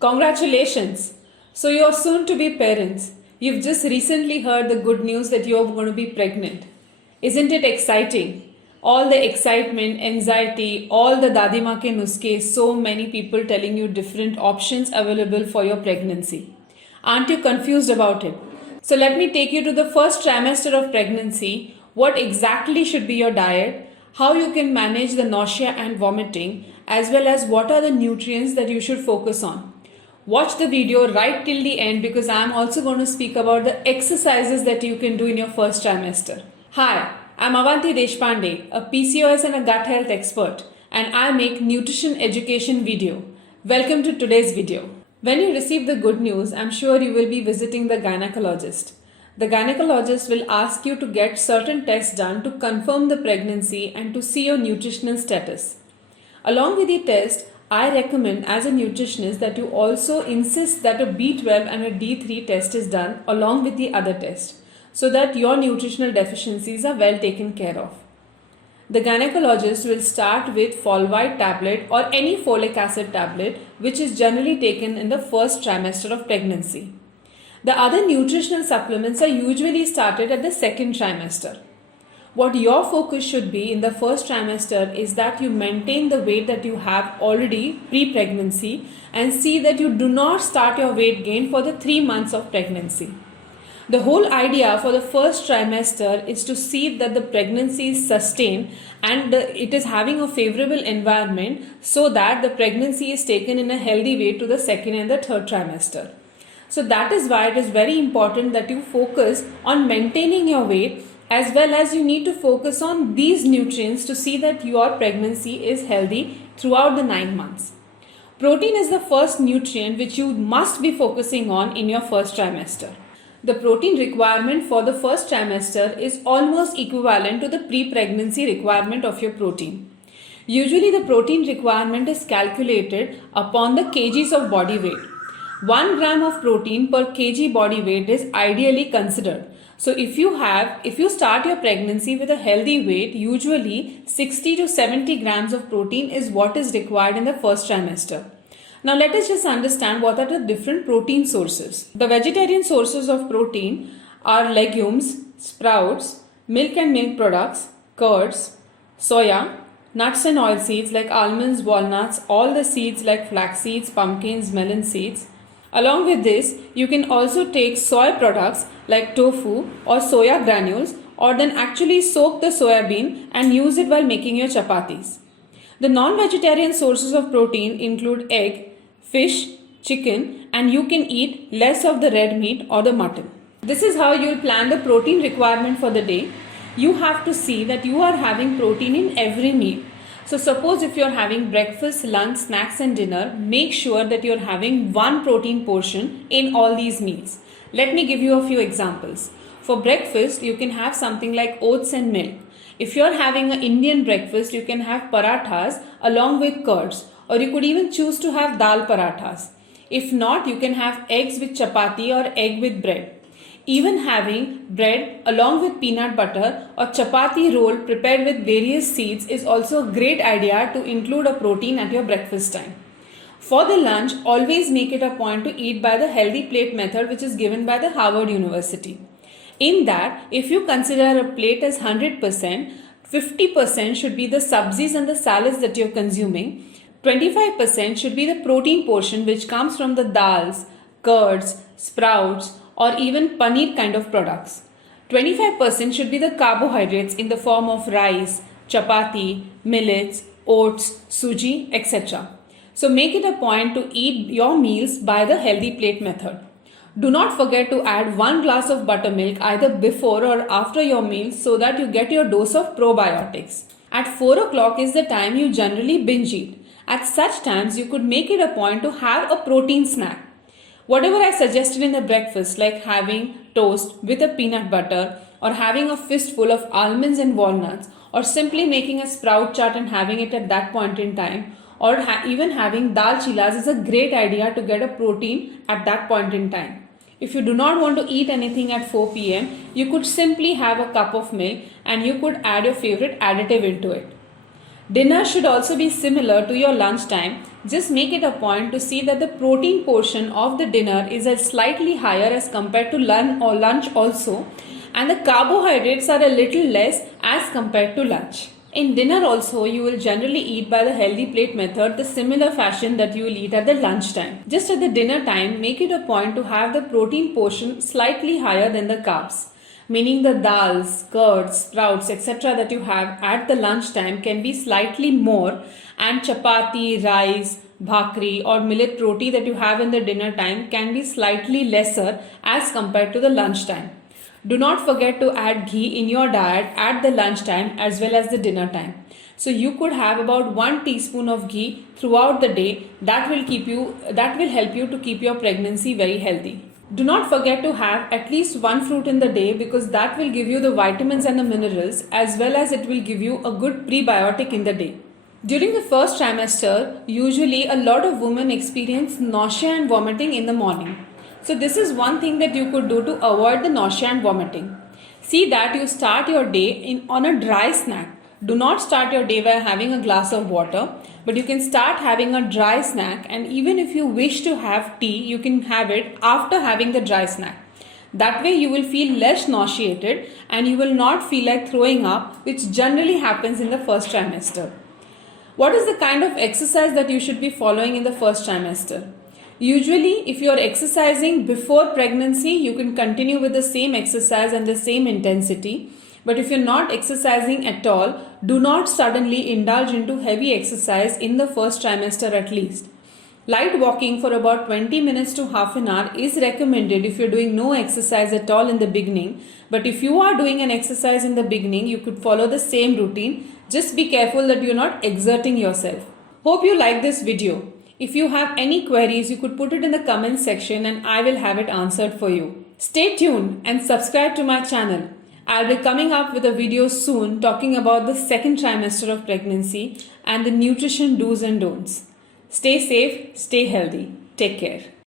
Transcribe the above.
Congratulations! So you're soon to be parents. You've just recently heard the good news that you're going to be pregnant. Isn't it exciting? All the excitement, anxiety, all the dadima ke nuske, so many people telling you different options available for your pregnancy. Aren't you confused about it? So let me take you to the first trimester of pregnancy, what exactly should be your diet, how you can manage the nausea and vomiting, as well as what are the nutrients that you should focus on. Watch the video right till the end because I am also going to speak about the exercises that you can do in your first trimester. Hi, I'm Avanti Deshpaande, a PCOS and a gut health expert, and I make nutrition education video. Welcome to today's video. When you receive the good news, I'm sure you will be visiting the gynecologist. The gynecologist will ask you to get certain tests done to confirm the pregnancy and to see your nutritional status. Along with the test, I recommend as a nutritionist that you also insist that a B12 and a D3 test is done along with the other test so that your nutritional deficiencies are well taken care of. The gynecologist will start with Folvite tablet or any folic acid tablet which is generally taken in the first trimester of pregnancy. The other nutritional supplements are usually started at the second trimester. What your focus should be in the first trimester is that you maintain the weight that you have already pre-pregnancy and see that you do not start your weight gain for the 3 months of pregnancy. The whole idea for the first trimester is to see that the pregnancy is sustained and it is having a favorable environment so that the pregnancy is taken in a healthy way to the second and the third trimester. So that is why it is very important that you focus on maintaining your weight as well as you need to focus on these nutrients to see that your pregnancy is healthy throughout the 9 months. Protein is the first nutrient which you must be focusing on in your first trimester. The protein requirement for the first trimester is almost equivalent to the pre-pregnancy requirement of your protein. Usually the protein requirement is calculated upon the kgs of body weight. 1 gram of protein per kg body weight is ideally considered. So if you start your pregnancy with a healthy weight, usually 60 to 70 grams of protein is what is required in the first trimester. Now let us just understand what are the different protein sources. The vegetarian sources of protein are legumes, sprouts, milk and milk products, curds, soya, nuts and oil seeds like almonds, walnuts, all the seeds like flax seeds, pumpkins, melon seeds. Along with this, you can also take soy products like tofu or soya granules or then actually soak the soya bean and use it while making your chapatis. The non-vegetarian sources of protein include egg, fish, chicken, and you can eat less of the red meat or the mutton. This is how you will plan the protein requirement for the day. You have to see that you are having protein in every meal. So suppose if you are having breakfast, lunch, snacks and dinner, make sure that you are having one protein portion in all these meals. Let me give you a few examples. For breakfast, you can have something like oats and milk. If you are having an Indian breakfast, you can have parathas along with curds, or you could even choose to have dal parathas. If not, you can have eggs with chapati or egg with bread. Even having bread along with peanut butter or chapati roll prepared with various seeds is also a great idea to include a protein at your breakfast time. For the lunch, always make it a point to eat by the healthy plate method which is given by the Harvard University. In that, if you consider a plate as 100%, 50% should be the sabzis and the salads that you're consuming. 25% should be the protein portion which comes from the dals, curds, sprouts, or even paneer kind of products. 25% should be the carbohydrates in the form of rice, chapati, millets, oats, suji, etc. So make it a point to eat your meals by the healthy plate method. Do not forget to add 1 glass of buttermilk either before or after your meals so that you get your dose of probiotics. At 4 o'clock is the time you generally binge eat. At such times, you could make it a point to have a protein snack. Whatever I suggested in the breakfast, like having toast with a peanut butter or having a fistful of almonds and walnuts or simply making a sprout chart and having it at that point in time or even having dal chilas is a great idea to get a protein at that point in time. If you do not want to eat anything at 4 p.m., you could simply have a cup of milk and you could add your favorite additive into it. Dinner should also be similar to your lunchtime just make it a point to see that the protein portion of the dinner is a slightly higher as compared to lunch also, and the carbohydrates are a little less as compared to lunch. In dinner also, you will generally eat by the healthy plate method, the similar fashion that you will eat at the lunch time. Just at the dinner time, make it a point to have the protein portion slightly higher than the carbs. Meaning the dals, curds, sprouts, etc. that you have at the lunch time can be slightly more, and chapati, rice, bhakri or millet roti that you have in the dinner time can be slightly lesser as compared to the lunch time. Do not forget to add ghee in your diet at the lunch time as well as the dinner time. So you could have about 1 teaspoon of ghee throughout the day. That will help you to keep your pregnancy very healthy. Do not forget to have at least one fruit in the day, because that will give you the vitamins and the minerals, as well as it will give you a good prebiotic in the day. During the first trimester, usually a lot of women experience nausea and vomiting in the morning. So this is one thing that you could do to avoid the nausea and vomiting. See that you start your day on a dry snack. Do not start your day by having a glass of water, but you can start having a dry snack, and even if you wish to have tea, you can have it after having the dry snack. That way you will feel less nauseated and you will not feel like throwing up, which generally happens in the first trimester. What is the kind of exercise that you should be following in the first trimester? Usually, if you are exercising before pregnancy, you can continue with the same exercise and the same intensity. But if you're not exercising at all, do not suddenly indulge into heavy exercise in the first trimester at least. Light walking for about 20 minutes to half an hour is recommended if you're doing no exercise at all in the beginning. But if you are doing an exercise in the beginning, you could follow the same routine. Just be careful that you're not exerting yourself. Hope you like this video. If you have any queries, you could put it in the comments section and I will have it answered for you. Stay tuned and subscribe to my channel. I'll be coming up with a video soon talking about the second trimester of pregnancy and the nutrition do's and don'ts. Stay safe, stay healthy. Take care.